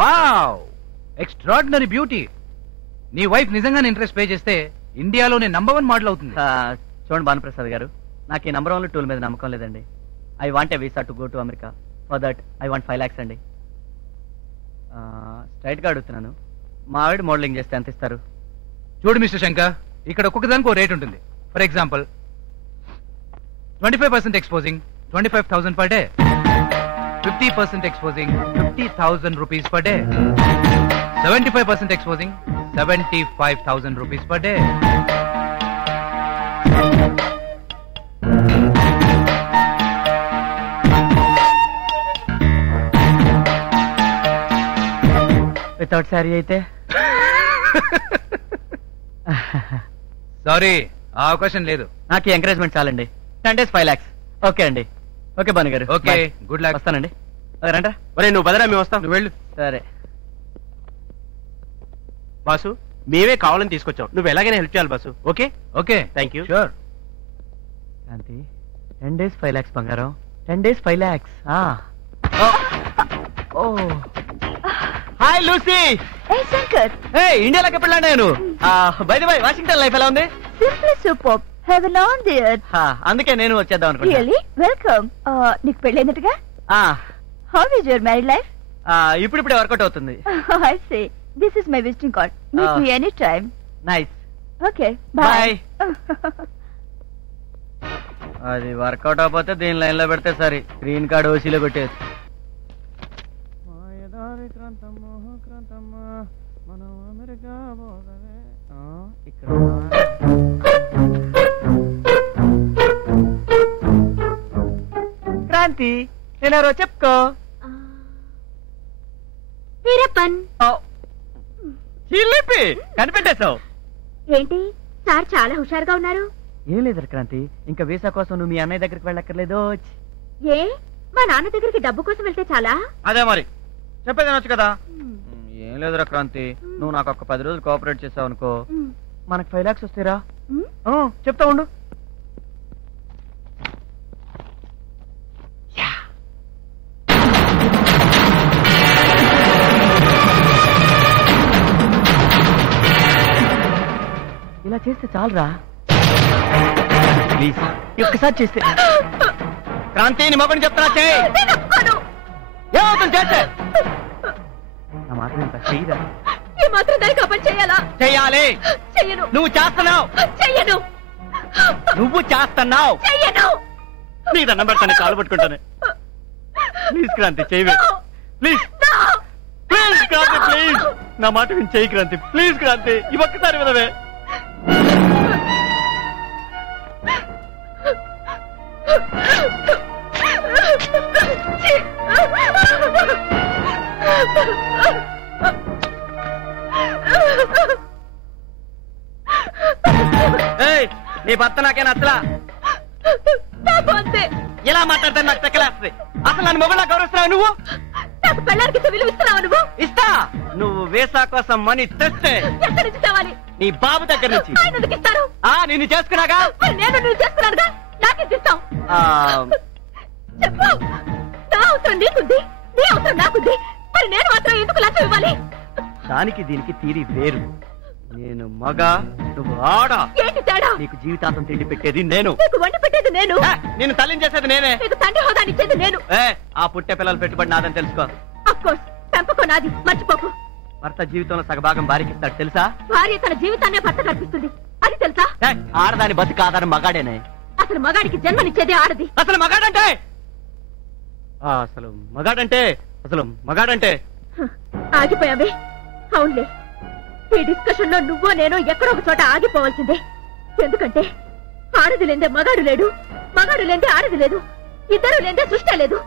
Wow, extraordinary beauty. నీ wife నిజంగానే interest pay చేస్తే ఇండియాలోనే నంబర్ 1 మోడల్ అవుతుంది. చూడండి భానుప్రసాద్ గారు, నాకు ఈ నంబర్ 1 టూల్ మీద నమ్మకం లేదండి. I want a visa to go to America. For that I want 5 lakhs అండి. స్ట్రైట్ గా అడుగుతున్నాను, మా ఆవిడ మోడలింగ్ చేస్తే ఎంత ఇస్తారు? చూడు మిస్టర్ శంకర్, ఇక్కడ ఒక్కొక్కదానికి ఓ రేట్ ఉంటుంది. For example 25% exposing 25,000 per day, 50% exposing 50,000 rupees per day, 75% exposing 75,000 rupees per day. Without sorry అయితే సారీ, ఆ అవకాశం లేదు. నాకు ఎంకరేజ్మెంట్ చాలండి. 10 days 5 lakhs. ఓకే అండి. ఓకే భాను గారు, ఓకే, గుడ్ లక్. వస్తానండి. రండి. ఒరే నువ్వు బదరా, మేము వస్తాం, నువ్వు వెళ్ళు. సరే బాసు, మేమే కావాలని తీసుకొచ్చాం, నువ్వు ఎలాగైనా హెల్ప్ చేయాలి boss. Okay okay, thank you. Sure. Shanti, 10 days 5 lakhs బంగారం. 10 days 5 lakhs. Hi Lucy. Shankar, ఇండియాలోకి ఎప్పుడు ల్యాండ్ అయ్యాను? By the by, Washington life ఎలా ఉంది? Simply super. Have a long dear. అందుకే నేను వచ్చేద్దాం అనుకుంటా. Really welcome. నీకు పెళ్ళైనట్టుగా? How is your married life? ఇప్పుడిప్పుడే వర్కౌట్ అవుతుంది. I say this is my visiting card. Meet me any time. Nice. Okay, by. అది వర్కౌట్ అవ్వకపోతే దీని లైన్ లో పెడితే సరే, గ్రీన్ కార్డ్ ఓసీలో కొట్టేది. క్రాంతి, నేనెవరో చెప్పుకో. వీరప్పన్. కనిపెట్టేశావు. ఏంటి సార్ చాలా హుషారుగా ఉన్నారు? ఏం లేదు క్రాంతి, ఇంకా వీసా కోసం నువ్వు మీ అన్నయ్య దగ్గరికి వెళ్ళక్కర్లేదు. ఏ, మా నాన్న దగ్గరికి డబ్బు కోసం వెళ్తే చాలా? అదే మరి చెప్పేది అనొచ్చు కదా. ఏం లేదురా క్రాంతి, నువ్వు నాకు ఒక 10 రోజులు కోఆపరేట్ చేసావు అనుకో, మనకు 5 lakhs వస్తాయిరా. చెప్తా ఉండు. ఇలా చేస్తే చాలరా, ప్లీజ్ ఒక్కసారి చేస్తే. క్రాంతి, నీ మొబైల్ చెప్తున్నా, ఏమవుతుంది చేస్తే? నా మాట చెయ్యరా. ఈ మాత్రం దానికి పని చేయాలా? చెయ్యాలి. చెయ్యను. నువ్వు చేస్తున్నావు. చెయ్యను. నువ్వు చేస్తున్నావు. చెయ్యను. నీ దండం పెడతాను, కాలు పట్టుకుంటాను. ప్లీజ్ క్రాంతి, చెయ్యి. ప్లీజ్ ప్లీజ్ క్రాంతి, ప్లీజ్ నా మాట విని చెయ్యి క్రాంతి. ప్లీజ్ క్రాంతి, ఈ ఒక్కసారి వినవే. నీ భర్త నాకే నచ్చలా. ఎలా మాట్లాడతాను నాకు తెక్కలేస్తుంది. అసలు నన్ను మొబైల్ గౌరవిస్తున్నావు నువ్వు? నాకు పెళ్ళానికి విలువ ఇస్తున్నావు నువ్వు? ఇస్తా. నువ్వు వీసా కోసం మనీ తెస్తే ఎక్కడి నుంచి తేవాలి? నీ బాబు దగ్గర నుంచి. ఎందుకు ఇస్తారు? నిన్ను చేసుకున్నాగా. నేను నువ్వు చేసుకున్నానుగా, నాకేం ఇస్తావు? చెప్పు. నా అవసరం నీకుంది, నీ అవసరం నాకుంది, మరి నేను మాత్రం ఎందుకు లక్ష ఇవ్వాలి? దానికి దీనికి తీరి వేరు. నేను మగ, నువ్వు ఆడ. ఏంటి తేడా? నీకు జీవితాంతం తిండి పెట్టేది నేను, నీకు వండి పెట్టేది నేను, నిన్ను తల్లిని చేసేది నేనే, నీకు తండ్రి హోదాని ఇచ్చేది నేను. ఆ పుట్టే పిల్లలు పెట్టుబడి నాదని తెలుసుకో. అఫ్ కోర్స్, పెంపకం నాది, మర్చిపోకు. భర్త జీవితంలో సగభాగం భార్యకిస్తాడు తెలుసా? భార్య తన జీవితాన్నే భర్త కల్పిస్తుంది, అది తెలుసా? ఆడదాని బతుకు ఆధారం మగాడేనే. అసలు మగాడికి జన్మనిచ్చేది ఆడది. అసలు మగాడంటే అసలు మగాడంటే ఆగిపోయావే. అవునులే, ఈ డిస్కషన్ లో నువ్వో నేను ఎక్కడో ఒక చోట ఆగిపోవాల్సిందే. ఎందుకంటే ఆడది లేదే మగాడు లేడు, మగాడు లేదే ఆడది లేదు, ఇద్దరు లేదే సృష్టి లేదు.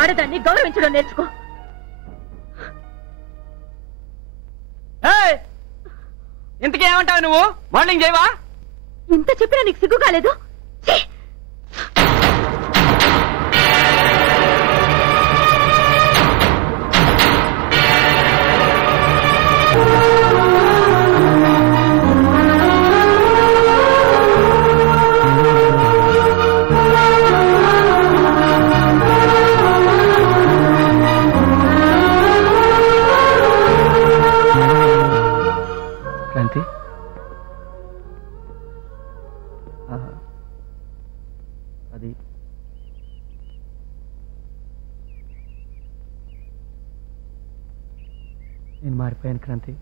ఆడదాన్ని గౌరవించడం నేర్చుకో. ఇంతకీ ఏమంటావు నువ్వు? మార్నింగ్ చేయవా? ఇంత చెప్పినా నీకు సిగ్గు కాలేదు? నేను మారిపోయాను క్రాంతి,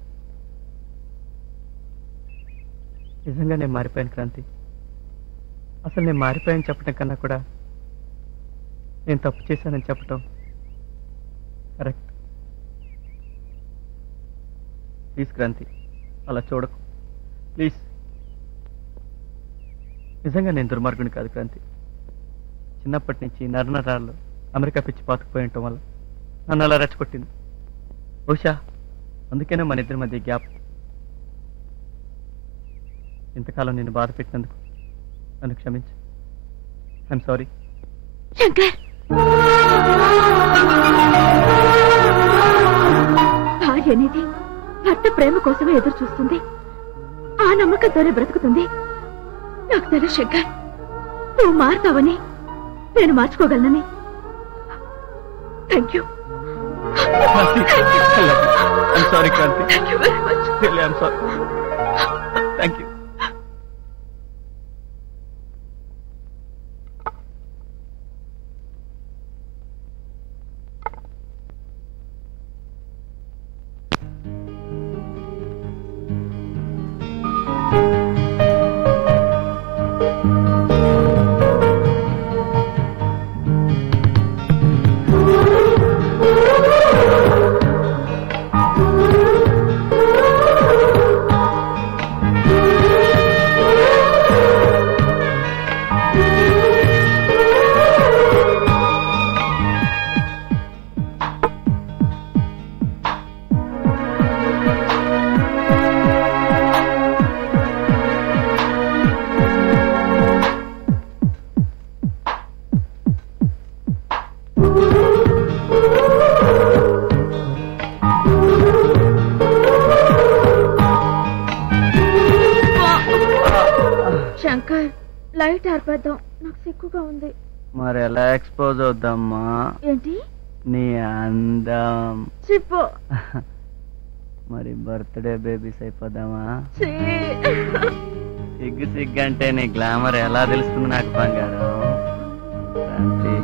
నిజంగా నేను మారిపోయాను క్రాంతి. అసలు నేను మారిపోయాను చెప్పడం కన్నా కూడా నేను తప్పు చేశానని చెప్పటం కరెక్ట్. ప్లీజ్ క్రాంతి, అలా చూడకు ప్లీజ్. నిజంగా నేను దుర్మార్గుని కాదు క్రాంతి. చిన్నప్పటి నుంచి నరనరాల్లో అమెరికా పిచ్చి పాతుకుపోయి ఉండటం వల్ల నన్ను అలా రెచ్చగొట్టింది. బహుశా అందుకేనే మన ఇద్దరి మధ్య గ్యాప్. ఇంతకాలం నేను బాధ పెట్టినందుకు నన్ను క్షమించు. I'm sorry. శంకర్, భార్య అనేది భర్త ప్రేమ కోసమే ఎదురు చూస్తుంది. ఆ నమ్మకంతోనే బ్రతుకుతుంది. నాకు తెలుసు శంకర్, నువ్వు మారుతావని, నేను మార్చుకోగలనని. Thank you. I'm sorry Kranti. Thank you very much. I'm sorry. Thank you. Shankar, light ఆర్పేద్దాం, నాకు సిక్కుగా ఉంది. మరి ఎలా ఎక్స్పోజ్ అవుద్దమ్మా ఏంటి నీ అందం? చెప్పు. మరి బర్త్డే బేబీస్ అయిపోదామా? ఛీ. సిగ్గు సిగ్గు అంటే నీ గ్లామర్ ఎలా తెలుస్తుంది నాకు బంగారం? Kranti,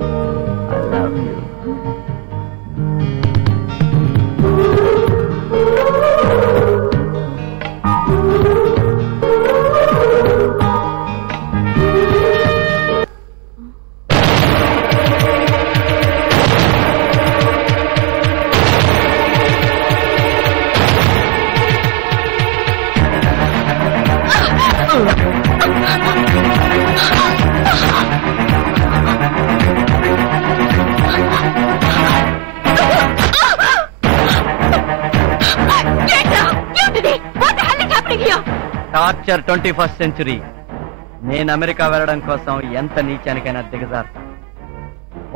I love you. Torture 21st century. నేను అమెరికా వెళ్ళడం కోసం ఎంత నీచానికైనా దిగజారుతా.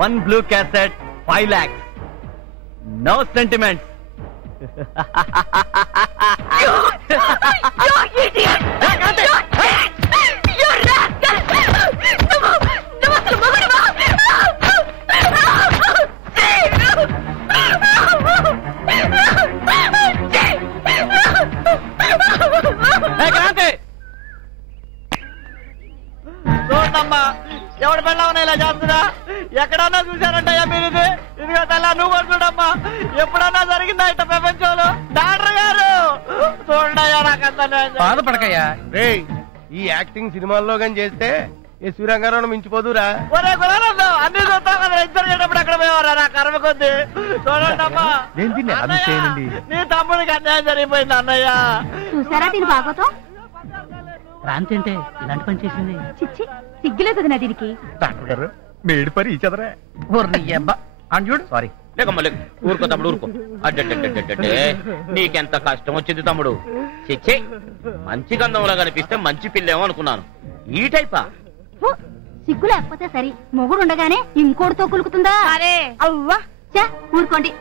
1 blue cassette, 5 lakhs. No sentiments. చూడమ్మా, ఎవడు పెళ్ళవన్నా ఇలా చేస్తుందా? ఎక్కడన్నా చూశారంటయ్యా మీరు ఇది? ఇదిగో తల్లా, నువ్వు కూడా చూడమ్మా. ఎప్పుడన్నా జరిగిందా ఇట్ట ప్రపంచంలో? డాక్టర్ గారు చూడయ్యా, నాకంతా బాధపడకయ్యా. ఈ యాక్టింగ్ సినిమాల్లో కానీ చేస్తే ఈ సూర్యంగారావు మించిపోదురా. ఒరే కులానందో, అన్ని చూస్తాం కదా, ఇద్దరు చేటప్పుడు ఎక్కడ పోయేవారా? నా కర్మ కొద్ది చూడండమ్మా. నీ తమ్ముడికి అన్యాయం జరిగిపోయింది అన్నయ్య. చూసారా దీని బాగోతో? క్రాంతి అంటే ఇలాంటి పని చేసింది. చిచ్చి, సిగ్గులేదు కదా దీనికి. డాక్టర్ గారు మేడి పరి ఇచ్చదరా. చూడు. సారీ. లేకమ్మా లేక, ఊరుకో తమ్ముడు ఊరుకో. అడ్డే నీకెంత కష్టం వచ్చింది తమ్ముడు. చిచ్చే, మంచి గంధంలా కనిపిస్తే మంచి పిల్లేమో అనుకున్నాను. ఈ టైపా? సిగ్గు లేకపోతే సరి, మొగుడు ఉండగానే ఇంకోటితో కులుకుతుందా? అరే అవ్వా, ఊరుకోండి.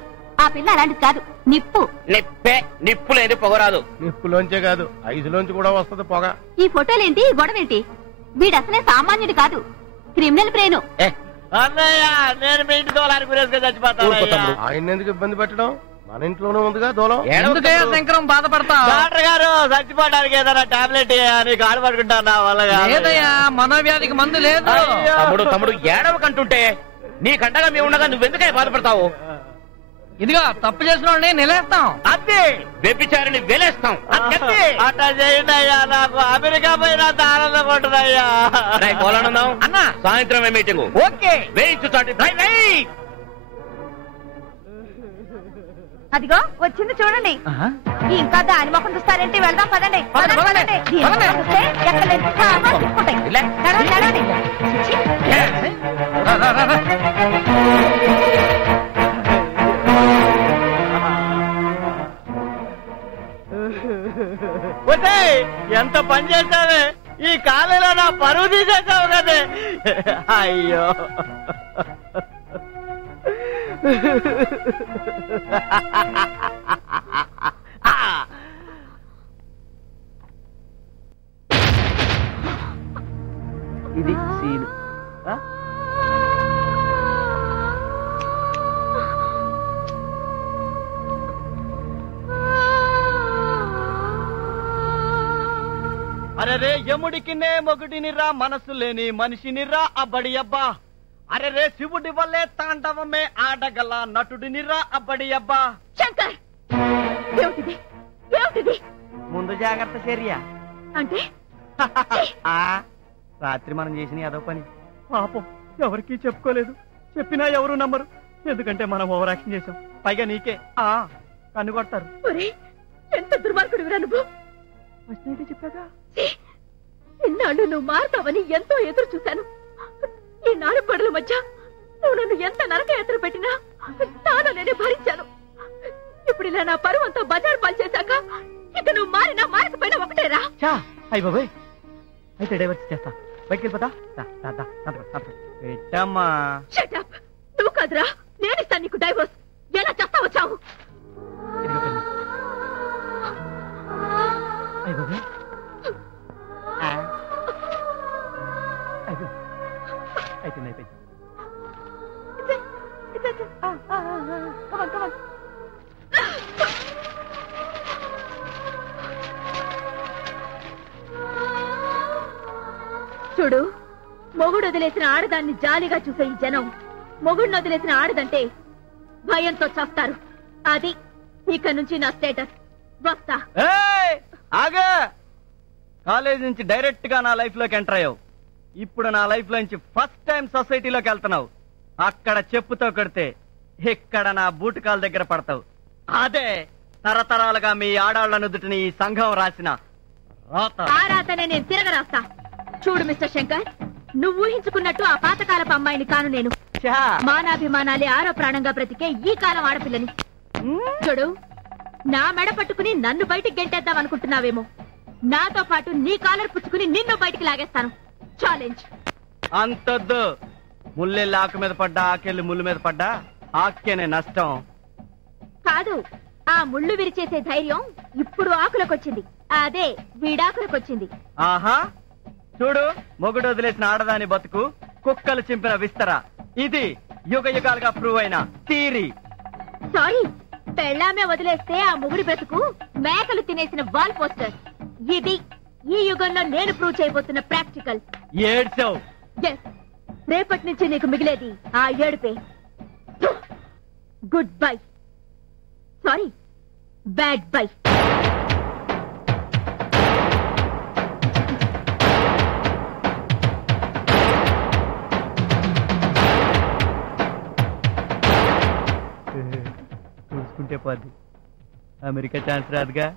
ఆ పిల్ల అలాంటిది కాదు, నిప్పు. నిప్పే, నిప్పు లేదు పొగరాదు. నిప్పులోంచే కాదు, ఐదులోంచి కూడా వస్తుంది పొగ. ఈ ఫోటోలేంటి, గొడవేంటి? వీడు అసలే సామాన్యుడు కాదు, క్రిమినల్ బ్రెయిన్. అన్నయ్య, నేను మీ ఇంటి దోలానికి గురేసుగా చచ్చిపోతాను. ఆయన ఎందుకు ఇబ్బంది పెట్టడం? మన ఇంట్లోనే ఉందిగా దూలం. శంకరం బాధపడతా. డాక్టర్ గారు, చచ్చిపోవడానికి ఏదైనా టాబ్లెట్ నీకు ఆడ పడుకుంటాను నా వల్ల. లేదయ్యా, మనోవ్యాధికి మందు లేదు. తమ్ముడు తమ్ముడు ఏడవకంటుంటే నీకంటగా మేము ఉండగా నువ్వెందుకే బాధపడతావు? ఇదిగో తప్పు చేసిన వాళ్ళని నిలేస్తాం. అంతే, వ్యభిచారిని వెలేస్తాం. అట్లా చేయండి అయ్యా, నాకు అమెరికా పోయినా ఆనందం ఉంటుందయ్యా. కోలానందం అన్న, సాయంత్రమే మీటింగ్. ఓకే. వేయించు చాటి అదిగో వచ్చింది చూడండి. ఇంకా దాని మొఖం చూస్తారేంటి? వెళ్దాం పదండి. ఎంత పని చేశావే, ఈ కాలేలో నా పరువు తీసేసావు కదే. అయ్యో, ఇది సీను. అరే యముడికినే మొగుడినిరా, మనసు లేని మనిషినిరా అబ్బడి అబ్బా. అరే శివుడి వల్లే తాండవమే ఆడగల నటుడినిరా అబ్బడి అబ్బా. శంకర్, ఏమిటిది? ఏమిటిది? ముందు జాగ్రత్త చర్య అంటే రాత్రి మనం చేసిన ఏదో పని పాపం ఎవరికీ చెప్పుకోలేదు. చెప్పినా ఎవరు నమ్మరు, ఎందుకంటే మనం ఓవర్ యాక్షన్ చేసాం. పైగా నీకే కన్ను కొడతారు. ఎంత దుర్మార్గుడివిరా నువ్వు. చెప్పాగా ఇన్నాళ్ళు నువ్వు మారుతావని ఎంతో ఎదురు చూశాను. ఈ 4 గొడవల మధ్య నువ్వు నన్ను ఎంత నరక ఎదురు పెట్టినా తాను నేనే భరించాను. ఇప్పుడు ఇలా నా పరువు అంతా బజారు పాలు చేశాక ఇక నువ్వు మారినా మారకపోయినా ఒకటేరా. అయ్య బాబాయ్, అయితే డైవర్స్ చేస్తా. బయటికి వెళ్ళిపోతా. పెట్టమ్మా. Shut up. నువ్వు కాదురా, నేనిస్తాను నీకు డైవర్స్. ఎలా చేస్తా వచ్చావు? అయ్య బాబాయ్, అయిపోయింది. చూడు, మొగుడు వదిలేసిన ఆడదాన్ని జాలిగా చూసే ఈ జనం మొగుడిని వదిలేసిన ఆడదంటే భయంతో చేస్తారు. అది ఇక నుంచి నా స్టేటస్. వస్తా. ఆగా, కాలేజ్ నుంచి డైరెక్ట్ గా నా లైఫ్ లోకి ఎంటర్ అయ్యావు. ఇప్పుడు నా లైఫ్ లో నుంచి ఫస్ట్ టైం సొసైటీలోకి వెళ్తున్నావు. అక్కడ చెప్పుతో కొడితే ఇక్కడ నా బూటకాల దగ్గర పడతావు. అదే తరతరాలుగా మీ ఆడాళ్ల నుదుటిని ఈ సంఘం రాసిన రాత. ఆ రాతనే నేను తిరగరాస్తా. చూడు మిస్టర్ శంకర్, నువ్వు ఊహించుకున్నట్టు ఆ పాతకాలపు అమ్మాయిని కాను నేను. మానాభిమానాలే ఆరో ప్రాణంగా బ్రతికే ఈ కాలం ఆడపిల్లని. చూడు, నా మెడ పట్టుకుని నన్ను బయటికి గెంటేద్దాం అనుకుంటున్నావేమో. నాతో పాటు నీ కాలర్ పుచ్చుకుని నిన్ను బయటికి లాగేస్తాను. ఛాలెంజ్. అంతొద్దు. ముల్లెళ్ళి ఆకు మీద పడ్డా, ఆకెళ్ళి ముళ్ళు మీద పడ్డా ఆకేనే నష్టం. కాదు, ఆ ముళ్ళు విరిచేసే ధైర్యం ఇప్పుడు ఆకులకొచ్చింది. అదే వీడాకులకొచ్చింది. ఆహా, చూడు, మొగుడు వదిలేసిన ఆడదాని బతుకు కుక్కలు చింపిన విస్తరా. ఇది యుగ యుగాలుగా ప్రూవ్ అయిన థియరీ. సారీ, పెళ్ళామే వదిలేస్తే ఆ మొగుడి బ్రతుకు మేకలు తినేసిన వాల్ పోస్టర్. ఇది ఈ యుగంలో నేను ప్రూవ్ చేయబోతున్న ప్రాక్టికల్. ఏడ్చావు. రేపటి నుంచి నీకు మిగిలేది ఆ ఏడుపే. Good bye. Sorry, bad bye. చూసుకుంటే పోద్ది, అమెరికా ఛాన్స్ రాదుగా.